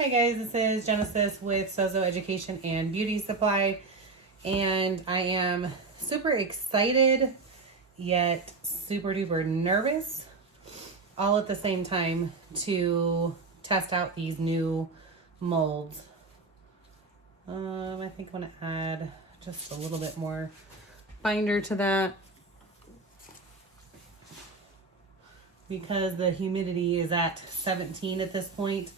Hi guys, this is Genesis with Sozo Education and Beauty Supply, and I am super excited yet super duper nervous all at the same time to test out these new molds. I think I'm going to add just a little bit more binder to that because the humidity is at 17 at this point.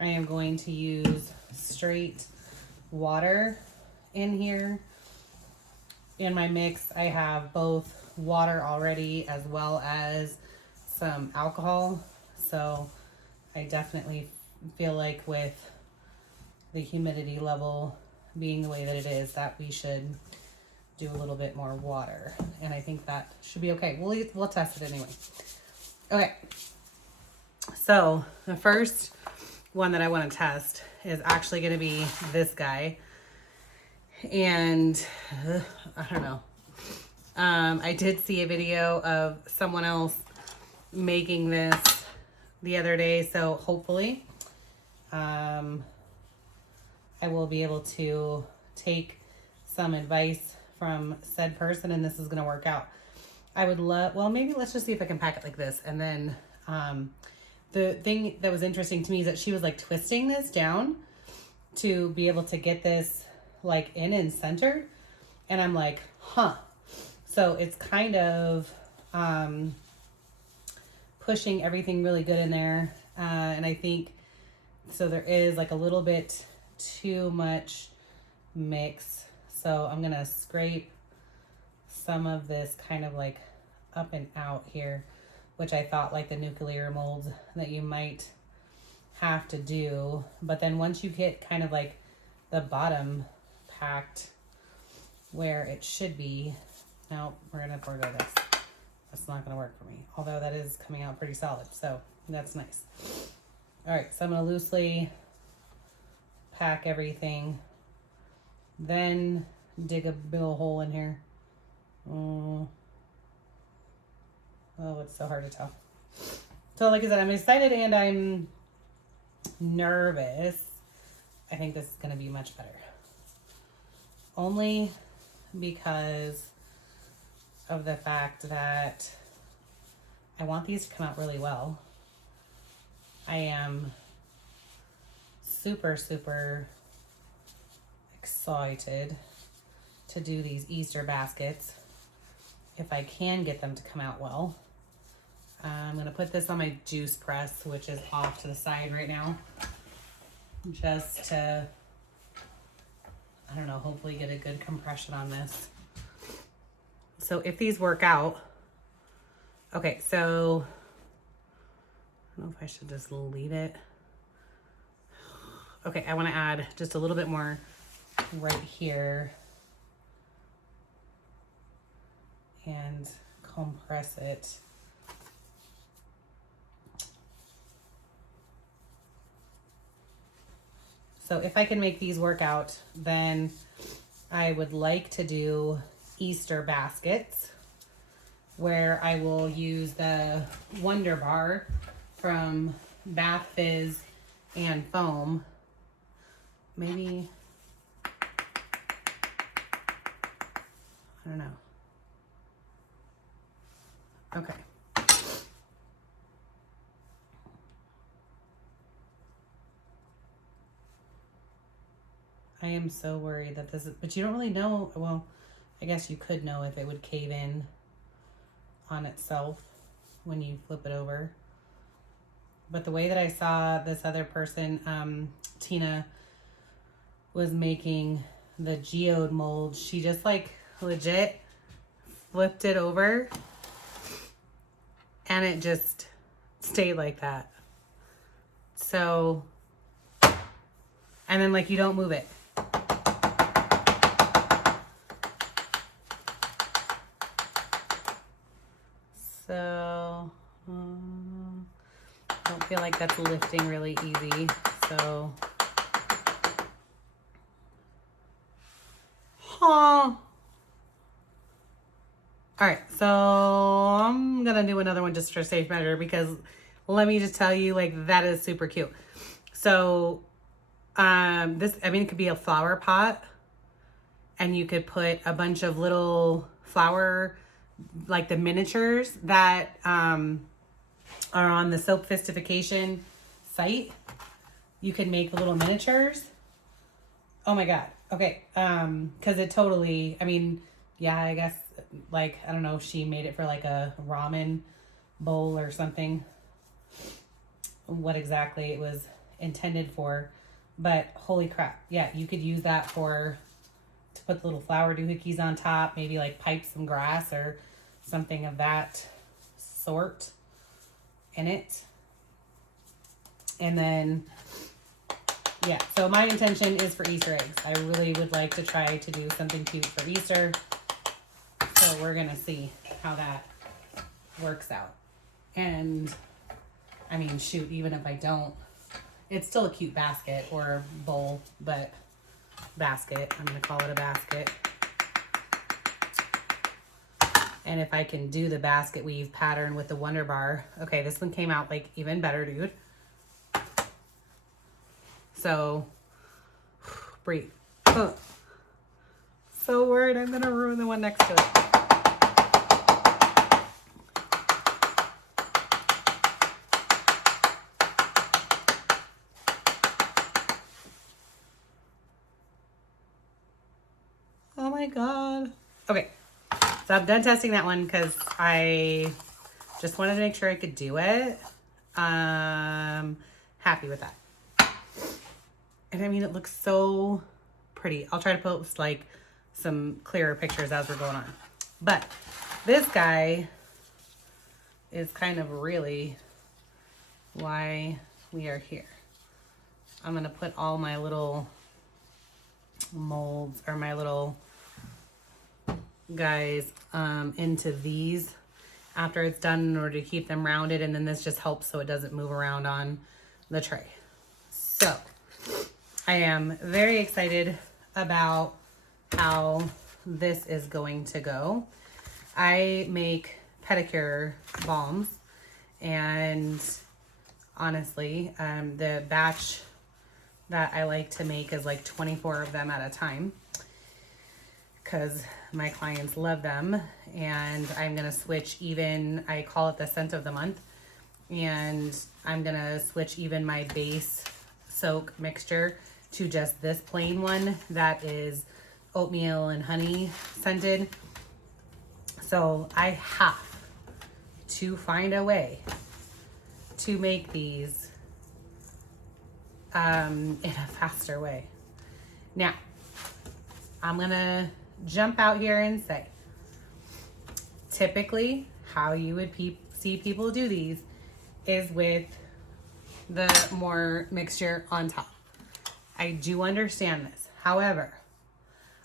I am going to use straight water in here. In my mix, I have both water already as well as some alcohol. So I definitely feel like with the humidity level being the way that it is, that we should do a little bit more water. And I think that should be okay. We'll test it anyway. Okay. So the first one that I want to test is actually going to be this guy. And I don't know. I did see a video of someone else making this the other day. So hopefully I will be able to take some advice from said person and this is going to work out. I would love, well, maybe let's just see if I can pack it like this. And then the thing that was interesting to me is that she was like twisting this down to be able to get this like in and centered. And I'm like, huh. So it's kind of pushing everything really good in there. And I think, so there is like a little bit too much mix. So I'm going to scrape some of this kind of like up and out here, which I thought like the nuclear molds that you might have to do. But then once you get kind of like the bottom packed where it should be, no, we're going to forego this. That's not going to work for me. Although that is coming out pretty solid. So that's nice. All right. So I'm going to loosely pack everything. Then dig a big ol' hole in here. Oh, it's so hard to tell. So like I said, I'm excited and I'm nervous. I think this is going to be much better. Only because of the fact that I want these to come out really well. I am super, super excited to do these Easter baskets if I can get them to come out well. I'm going to put this on my juice press, which is off to the side right now, just to, I don't know, hopefully get a good compression on this. So if these work out, okay, so I don't know if I should just leave it. Okay, I want to add just a little bit more right here and compress it. So if I can make these work out, then I would like to do Easter baskets where I will use the Wonder Bar from Bath Fizz and Foam. Maybe, I don't know. Okay. I am so worried that this is, but you don't really know, well, I guess you could know if it would cave in on itself when you flip it over. But the way that I saw this other person, Tina, was making the geode mold, she just like legit flipped it over and it just stayed like that. So, and then like you don't move it. So, I don't feel like that's lifting really easy. So, all right, so I'm gonna do another one just for safe measure because let me just tell you, like, that is super cute. So this, I mean, it could be a flower pot, and you could put a bunch of little flower, like the miniatures that are on the Soap Fistification site. You can make little miniatures. Oh my God. Okay. Cause it totally, I mean, yeah, I guess like, I don't know if she made it for like a ramen bowl or something, what exactly it was intended for, but holy crap. Yeah. You could use that to put the little flower doohickeys on top, maybe like pipe some grass or something of that sort in it. And then, yeah, so my intention is for Easter eggs. I really would like to try to do something cute for Easter. So we're going to see how that works out. And, I mean, shoot, even if I don't, it's still a cute basket or bowl, but basket. I'm going to call it a basket. And if I can do the basket weave pattern with the Wonder Bar. Okay, this one came out like even better, dude. So, breathe. So worried I'm going to ruin the one next to it. Oh my God. Okay, so I'm done testing that one because I just wanted to make sure I could do it. Happy with that. And I mean, it looks so pretty. I'll try to post like some clearer pictures as we're going on. But this guy is kind of really why we are here. I'm going to put all my little molds or my little guys into these after it's done in order to keep them rounded. And then this just helps so it doesn't move around on the tray. So I am very excited about how this is going to go. I make pedicure balms, and honestly, the batch that I like to make is like 24 of them at a time because my clients love them. And I'm going to switch even, I call it the scent of the month, and I'm going to switch even my base soak mixture to just this plain one that is oatmeal and honey scented. So I have to find a way to make these in a faster way. Now, I'm gonna jump out here and say, typically how you would see people do these is with the more mixture on top. I do understand this. However,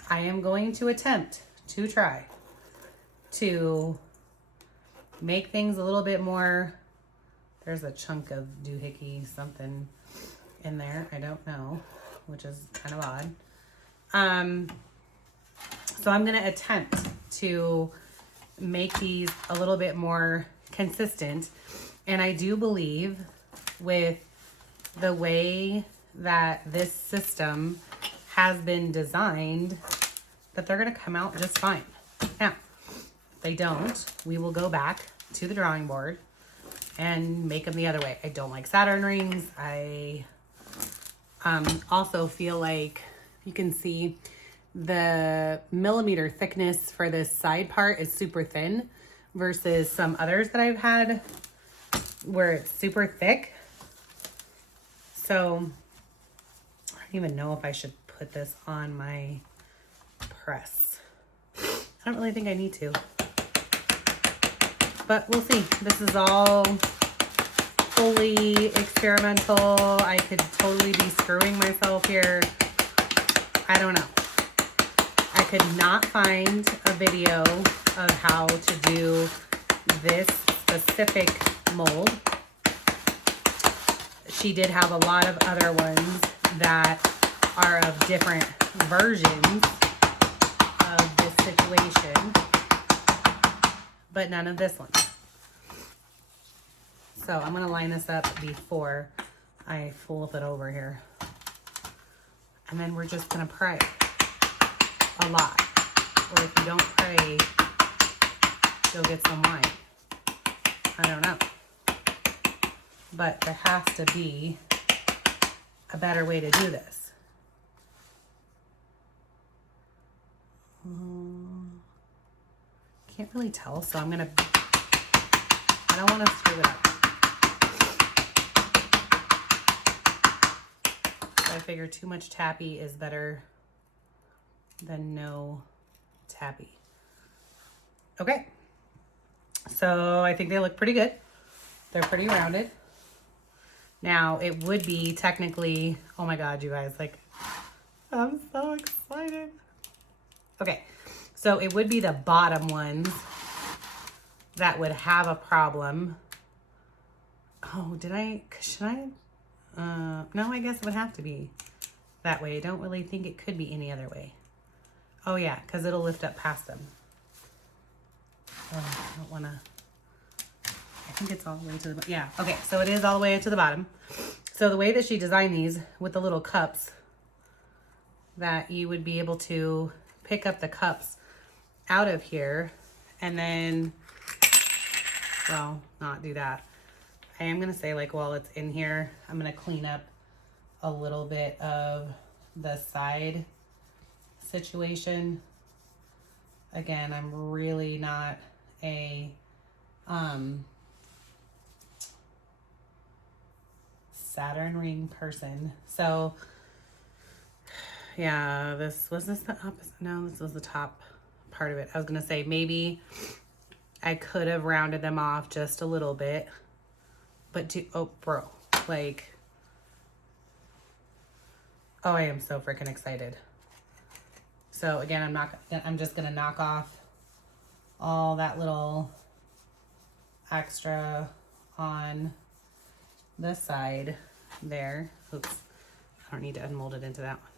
I am going to attempt to try to make things a little bit more. There's a chunk of doohickey something in there. I don't know, which is kind of odd. So I'm going to attempt to make these a little bit more consistent. And I do believe with the way that this system has been designed that they're going to come out just fine. Now, if they don't, we will go back to the drawing board and make them the other way. I don't like Saturn rings. I also feel like you can see the millimeter thickness for this side part is super thin versus some others that I've had where it's super thick. So I don't even know if I should put this on my press. I don't really think I need to, but we'll see. This is all fully experimental. I could totally be screwing myself here. I don't know. I could not find a video of how to do this specific mold. She did have a lot of other ones that are of different versions of this situation, but none of this one. So I'm going to line this up before I flip it over here. And then we're just gonna pray a lot. Or if you don't pray, you'll get some wine. I don't know. But there has to be a better way to do this. Can't really tell, so I'm gonna, I don't wanna screw it up. So I figure too much tappy is better than no tappy. Okay. So I think they look pretty good. They're pretty rounded. Now it would be technically, oh my God, you guys, like, I'm so excited. Okay. So it would be the bottom ones that would have a problem. Oh, should I? No, I guess it would have to be that way. I don't really think it could be any other way. Oh yeah, because it'll lift up past them. Oh, I don't want to. I think it's all the way to the, yeah. Okay, so it is all the way to the bottom. So the way that she designed these with the little cups, that you would be able to pick up the cups out of here and then, well, not do that. I am going to say, like, while it's in here, I'm going to clean up a little bit of the side situation. Again, I'm really not a Saturn ring person. So yeah, was this the opposite? No, this was the top part of it. I was going to say maybe I could have rounded them off just a little bit, but oh, bro, like, oh, I am so freaking excited. So again, I'm just going to knock off all that little extra on the side there. Oops, I don't need to unmold it into that one.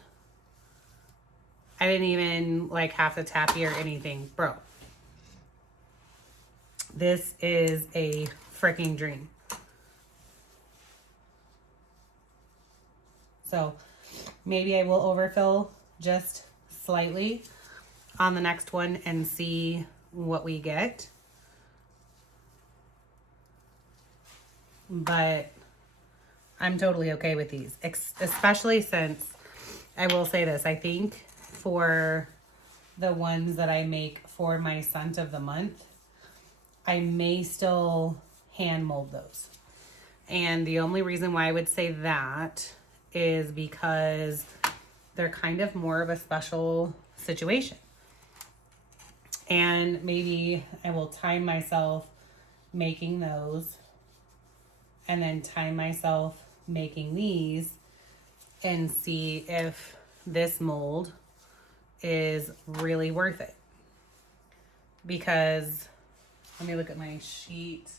I didn't even like have to tappy or anything, bro. This is a freaking dream. So maybe I will overfill just slightly on the next one and see what we get. But I'm totally okay with these, especially since I will say this, I think for the ones that I make for my scent of the month, I may still hand mold those. And the only reason why I would say that is because they're kind of more of a special situation. And maybe I will time myself making those and then time myself making these and see if this mold is really worth it. Because, let me look at my sheet.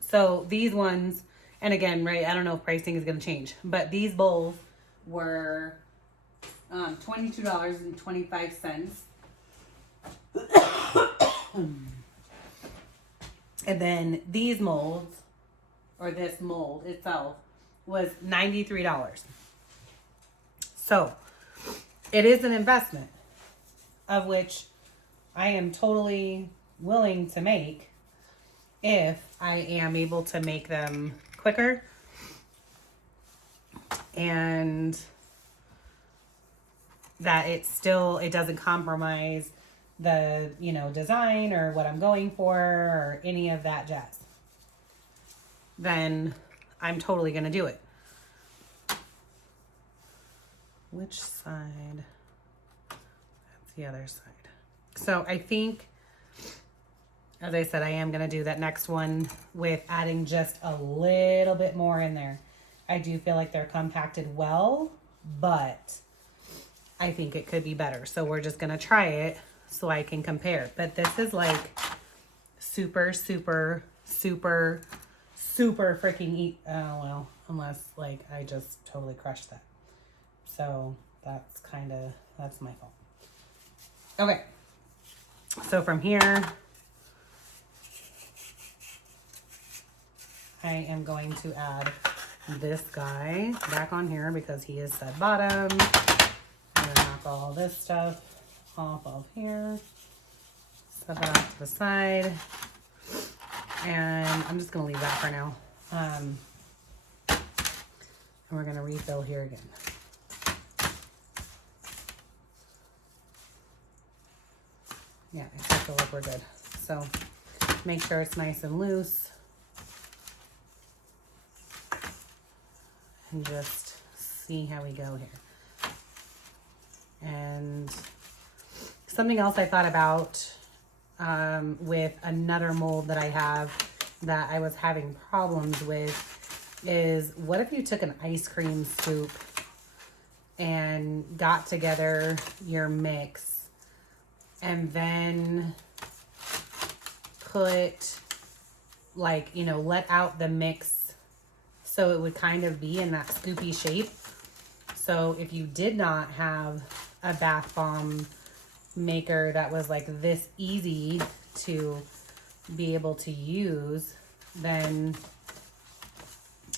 So these ones, and again, right, I don't know if pricing is going to change, but these bowls were $22.25. And then these molds, or this mold itself, was $93. So it is an investment of which I am totally willing to make if I am able to make them quicker and that it doesn't compromise the, design or what I'm going for or any of that jazz. Then I'm totally going to do it. Which side? That's the other side. So I think, as I said, I am going to do that next one with adding just a little bit more in there. I do feel like they're compacted well, but I think it could be better. So we're just going to try it so I can compare. But this is like super, super, super, super freaking well, unless like I just totally crushed that. So that's my fault. Okay. So from here, I am going to add this guy back on here because he is said bottom. I'm gonna knock all this stuff off of here. Set that off to the side. And I'm just gonna leave that for now. And we're gonna refill here again. Yeah, I feel like we're good. So make sure it's nice and loose. And just see how we go here. And something else I thought about with another mold that I have that I was having problems with is, what if you took an ice cream scoop and got together your mix and then put, like, you know, let out the mix so it would kind of be in that scoopy shape. So if you did not have a bath bomb maker that was like this easy to be able to use, then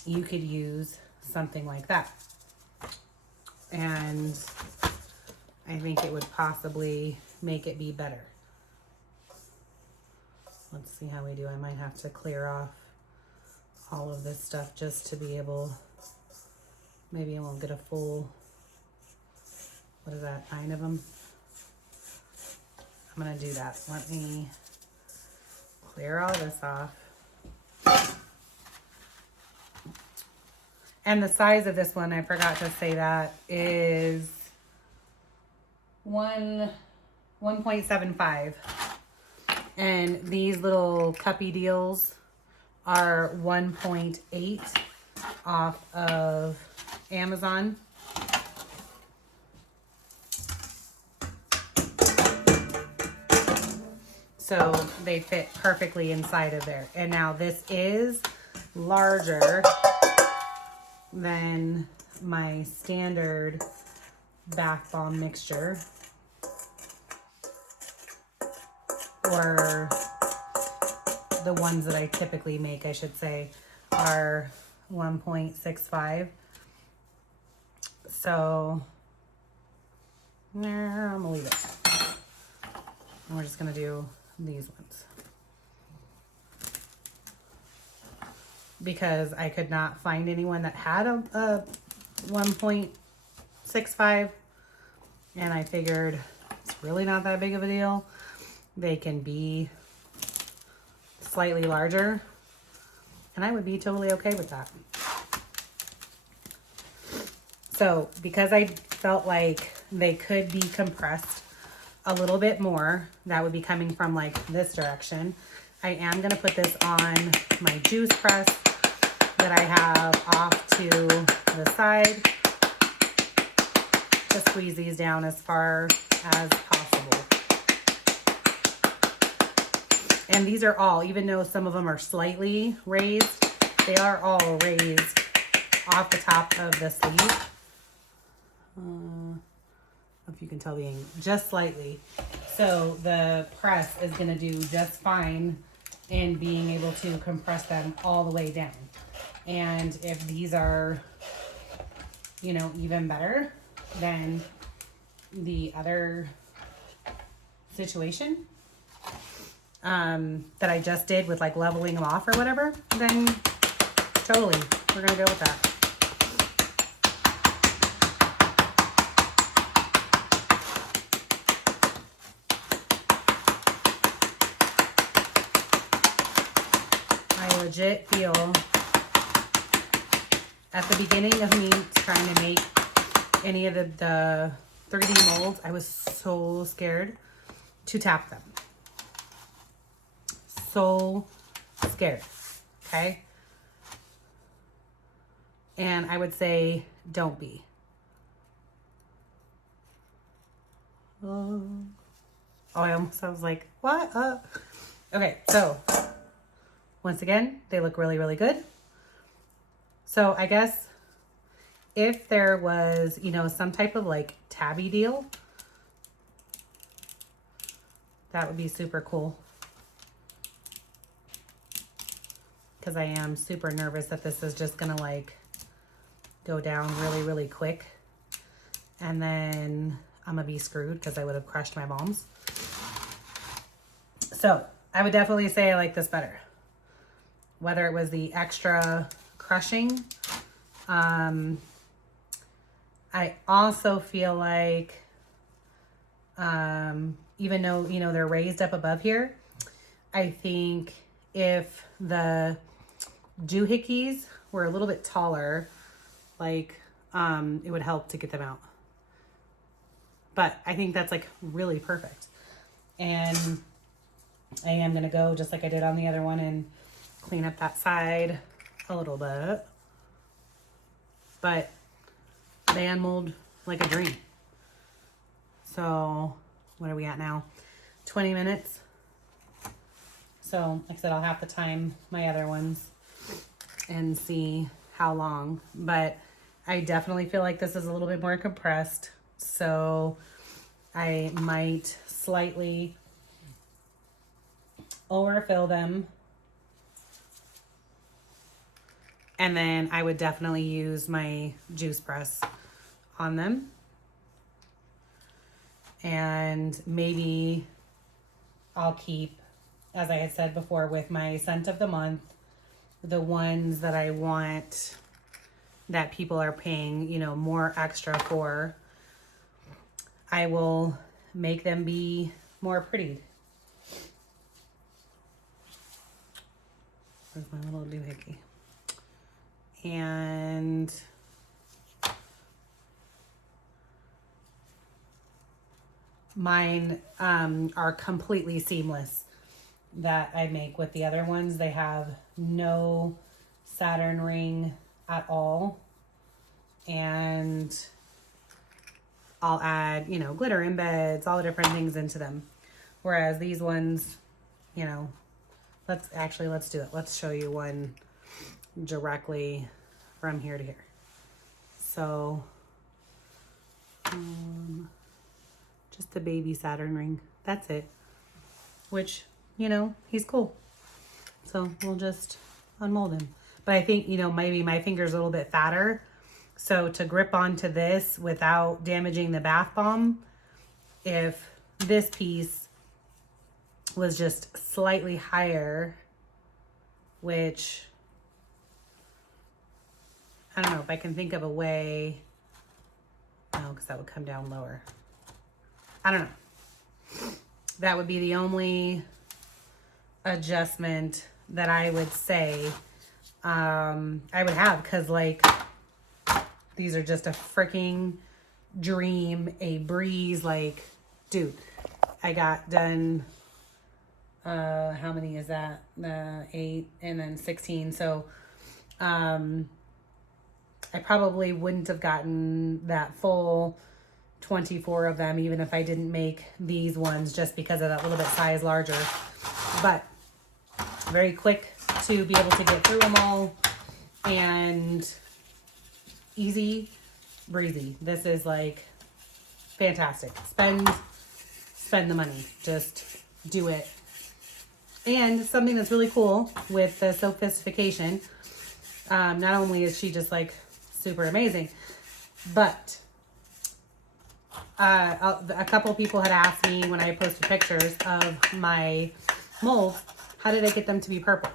you could use something like that. And I think it would possibly make it be better. Let's see how we do. I might have to clear off all of this stuff just to be able, maybe I won't get a full, what is that, 9 of them? I'm gonna do that. Let me clear all this off. And the size of this one, I forgot to say that, is 1.75. And these little cuppy deals are 1.8 off of Amazon. So they fit perfectly inside of there. And now this is larger than my standard bath bomb mixture, or the ones that I typically make, I should say, are 1.65. So, I'm gonna leave it. And we're just gonna do these ones. Because I could not find anyone that had a 1.65. And I figured it's really not that big of a deal. They can be slightly larger, and I would be totally okay with that. So because I felt like they could be compressed a little bit more, that would be coming from like this direction, I am going to put this on my juice press that I have off to the side to squeeze these down as far as possible. And these are all, even though some of them are slightly raised, they are all raised off the top of the sleeve. If you can tell the angle, just slightly. So the press is going to do just fine in being able to compress them all the way down. And if these are, you know, even better than the other situation that I just did with like leveling them off or whatever, then totally, we're gonna go with that. I legit feel at the beginning of me trying to make any of the 3D molds, I was so scared to tap them. So scared, okay? And I would say, don't be. Oh, I was like, what? Okay, so once again, they look really, really good. So I guess if there was, you know, some type of like tabby deal, that would be super cool. because I am super nervous that this is just gonna like go down really, really quick. And then I'm gonna be screwed because I would have crushed my bombs. So I would definitely say I like this better. Whether it was the extra crushing. I also feel like, even though, you know, they're raised up above here, I think if the doohickeys were a little bit taller, like, it would help to get them out. But I think that's like really perfect. And I am going to go just like I did on the other one and clean up that side a little bit. But they unmold like a dream. So what are we at now? 20 minutes. So like I said, I'll have to time my other ones and see how long. But I definitely feel like this is a little bit more compressed. So I might slightly overfill them. And then I would definitely use my juice press on them. And maybe I'll keep, as I had said before, with my scent of the month, the ones that I want that people are paying, you know, more extra for. I will make them be more prettied. Where's my little doohickey? And mine are completely seamless that I make with the other ones. They have no Saturn ring at all. And I'll add, you know, glitter embeds, all the different things into them. Whereas these ones, you know, let's do it. Let's show you one directly from here to here. So, just the baby Saturn ring. That's it. Which, you know, he's cool. So we'll just unmold him. But I think, you know, maybe my finger's a little bit fatter. So to grip onto this without damaging the bath bomb, if this piece was just slightly higher, which I don't know if I can think of a way. No, because that would come down lower. I don't know. That would be the only adjustment that I would say I would have, because like these are just a freaking dream, a breeze. Like, dude, I got done, how many is that? 8 and then 16. So I probably wouldn't have gotten that full 24 of them, even if I didn't make these ones, just because of that little bit size larger. But very quick to be able to get through them all, and easy breezy. This is like fantastic. Spend the money. Just do it. And something that's really cool with the Sophistication, not only is she just like super amazing, but a couple people had asked me when I posted pictures of my molds, how did I get them to be purple?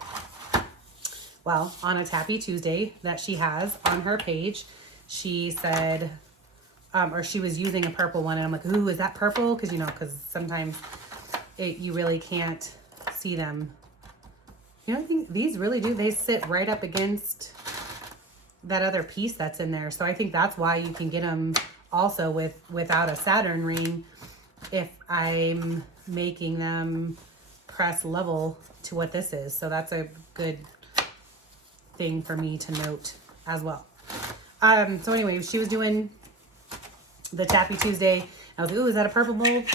Well, on a Tappy Tuesday that she has on her page, she said, or she was using a purple one, and I'm like, ooh, is that purple? Because, you know, because sometimes you really can't see them. You know, I think these really do. They sit right up against that other piece that's in there. So I think that's why you can get them also without a Saturn ring, if I'm making them press level to what this is. So that's a good thing for me to note as well. So anyway, she was doing the Tappy Tuesday. I was like, ooh, is that a purple mold?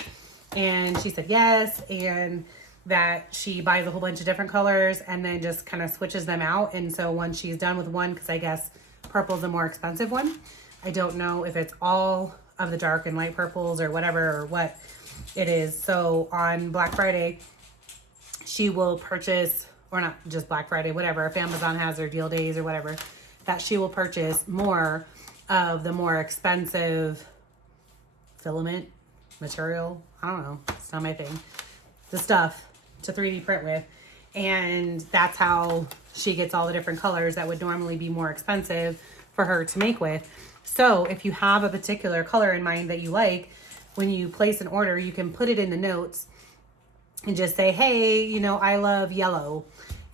And she said yes, and that she buys a whole bunch of different colors and then just kind of switches them out. And so once she's done with one, because I guess purple's a more expensive one, I don't know if it's all of the dark and light purples or whatever, or what it is. So on Black Friday, she will purchase or not just Black Friday, whatever, if Amazon has their deal days or whatever, that she will purchase more of the more expensive filament material. I don't know. It's not my thing. The stuff to 3D print with. And that's how she gets all the different colors that would normally be more expensive for her to make with. So if you have a particular color in mind that you like, when you place an order, you can put it in the notes and just say, hey, you know, I love yellow.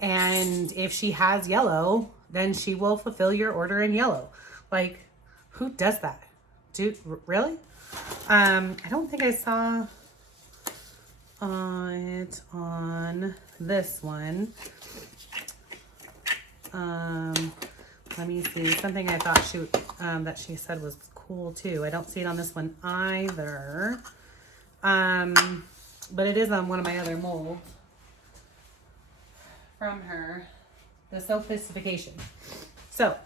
And if she has yellow, then she will fulfill your order in yellow. Like, who does that? Dude, really? I don't think I saw it on this one. Let me see. Something I thought that she said was cool too. I don't see it on this one either. But it is on one of my other molds from her. The Sophistication. So,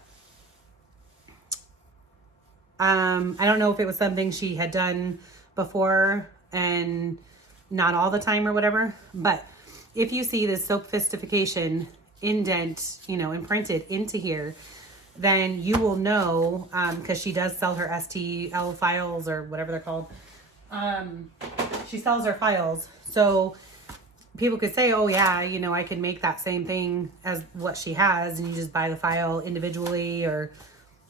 I don't know if it was something she had done before and not all the time or whatever, but if you see this Sophistication indent, you know, imprinted into here, then you will know, because she does sell her STL files or whatever they're called. She sells her files. So people could say, oh yeah, you know, I can make that same thing as what she has, and you just buy the file individually, or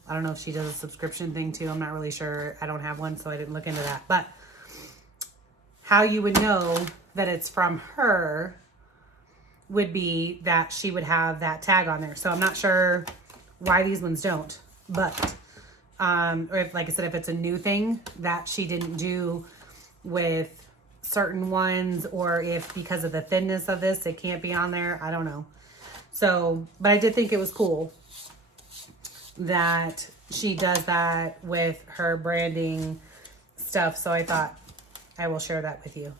I don't know if she does a subscription thing too. I'm not really sure. I don't have one, so I didn't look into that. But how you would know that it's from her would be that she would have that tag on there. So I'm not sure why these ones don't, but or if, like I said, if it's a new thing that she didn't do with certain ones, or if because of the thinness of this it can't be on there, I don't know. So, but I did think it was cool that she does that with her branding stuff, so I thought I will share that with you.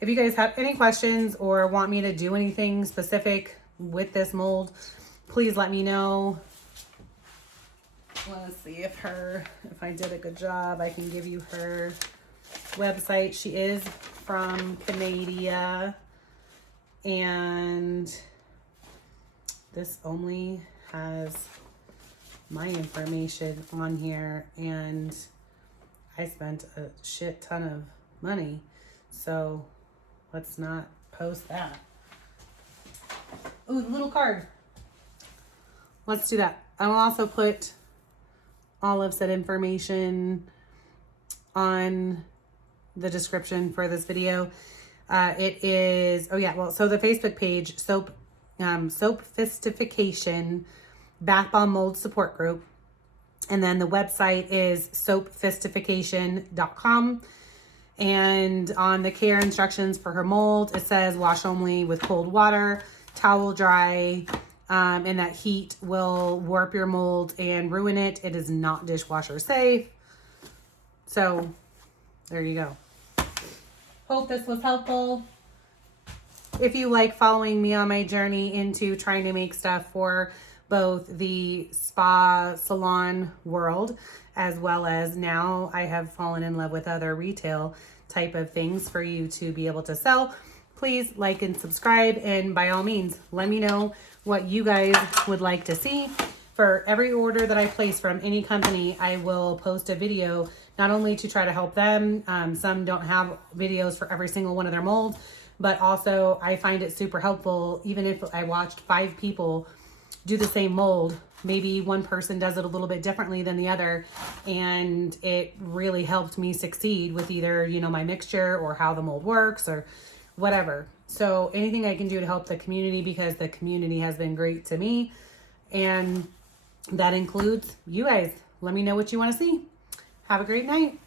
If you guys have any questions or want me to do anything specific with this mold, please let me know. Let's see if I did a good job, I can give you her website. She is from Canada, and this only has my information on here, and I spent a shit ton of money, so let's not post that. Ooh, the little card. Let's do that. I will also put all of said information on the description for this video. It is, oh yeah, well, so the Facebook page, Sophistication Bath Bomb Mold Support Group. And then the website is sophistication.com. And on the care instructions for her mold, it says wash only with cold water, towel dry, and that heat will warp your mold and ruin it. It is not dishwasher safe. So there you go. Hope this was helpful. If you like following me on my journey into trying to make stuff for both the spa salon world, as well as now I have fallen in love with other retail type of things for you to be able to sell, please like and subscribe. And by all means, let me know what you guys would like to see. For every order that I place from any company, I will post a video, not only to try to help them. Some don't have videos for every single one of their molds, but also I find it super helpful. Even if I watched 5 people do the same mold, maybe one person does it a little bit differently than the other, and it really helped me succeed with either, you know, my mixture or how the mold works or whatever. So anything I can do to help the community, because the community has been great to me, and that includes you guys. Let me know what you want to see. Have a great night.